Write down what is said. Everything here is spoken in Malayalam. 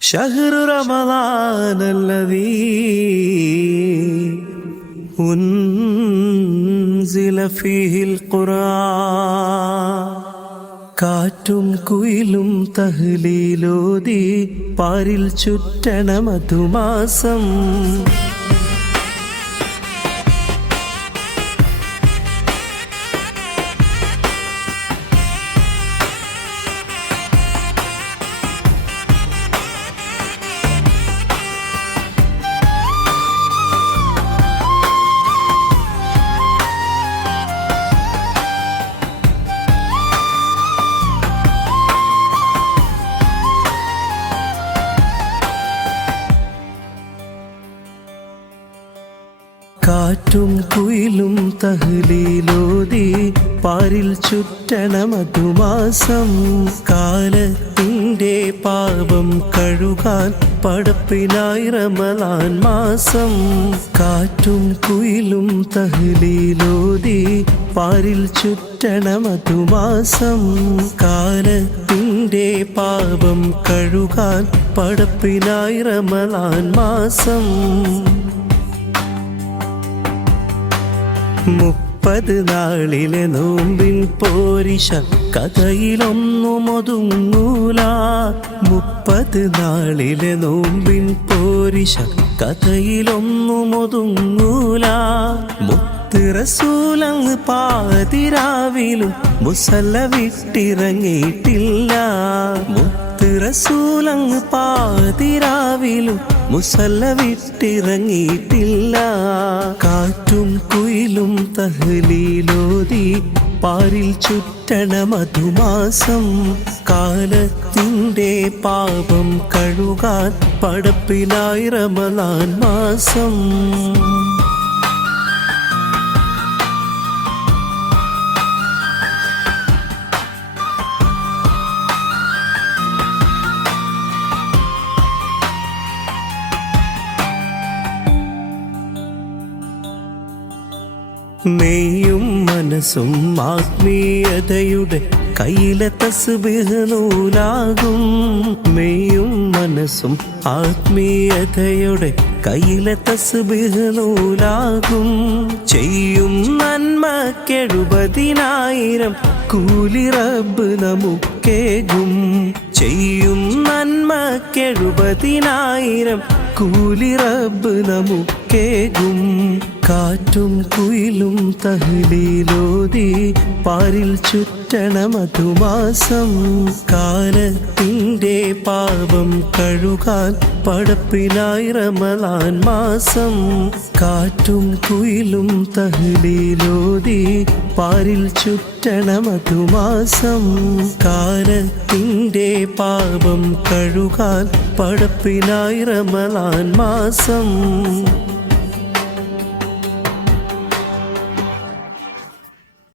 شهر رمضان الذي أنزل فيه القرآن കാറ്റും കുയിലും തഹ്ലീലോതി പാരിൽ ചുറ്റണ മധുമാസം കാറ്റും കുയിലും തഹ്ലീലോതി പാരിൽ ചുറ്റണ മധുമാസം കാലത്തിൻ്റെ പാപം കഴുകാൻ പടപ്പിനായി റമളാൻ മാസം കാറ്റും കുയിലും തഹ്ലീലോതി പാരിൽ ചുറ്റണ മധുമാസം കാലത്തിൻ്റെ പാപം കഴുകാൻ പടപ്പിനായി റമളാൻ മാസം 30 നാളിലെ നോമ്പിൻ പോരിശ കഥയിലൊന്നും ഒതുങ്ങൂല 30 നാളിലെ നോമ്പിൻ പോരിശ കഥയിലൊന്നും ഒതുങ്ങൂല മുത്ത് റസൂലങ്ങ് പാതിരാവിലും മുസല്ല വിട്ടിറങ്ങിയിട്ടില്ല മുത്ത് റസൂലങ്ങ് പാതിരാവിലും മുസല്ല വിട്ടിറങ്ങിയിട്ടില്ല കാറ്റും കുയിലും തഹ്ലീലോതി പാരിൽ ചുറ്റണ മധുമാസം കാലത്തിൻ്റെ പാപം കഴുകാൻ പടപ്പിനായി റമളാൻ മാസം മെയ്യും മനസ്സും ആത്മീയതയുടെ കയ്യിലെ തസ്ബീഹ് നൂലാകും മെയ്യും മനസ്സും ആത്മീയതയുടെ കയ്യിലെ തസ്ബീഹ് നൂലാകും ചെയ്യും നന്മക്കെഴുപതിനായിരം കൂലി റബ്ബ് നമുക്കേകും ചെയ്യും നന്മക്കെഴുപതിനായിരം കൂലി റബ്ബ് നമുക്കേകും കാറ്റും കുയിലും തഹ്ലീലോതി പാരിൽ ചുറ്റണ മധുമാസം കാലത്തിൻ്റെ പാപം കഴുകാൻ പടപ്പിനായി റമളാൻ മാസം കാറ്റും കുയിലും തഹ്ലീലോതി പാരിൽ ചുറ്റണ മധുമാസം കാലത്തിൻ്റെ പാപം കഴുകാൻ പടപ്പിനായി റമളാൻ മാസം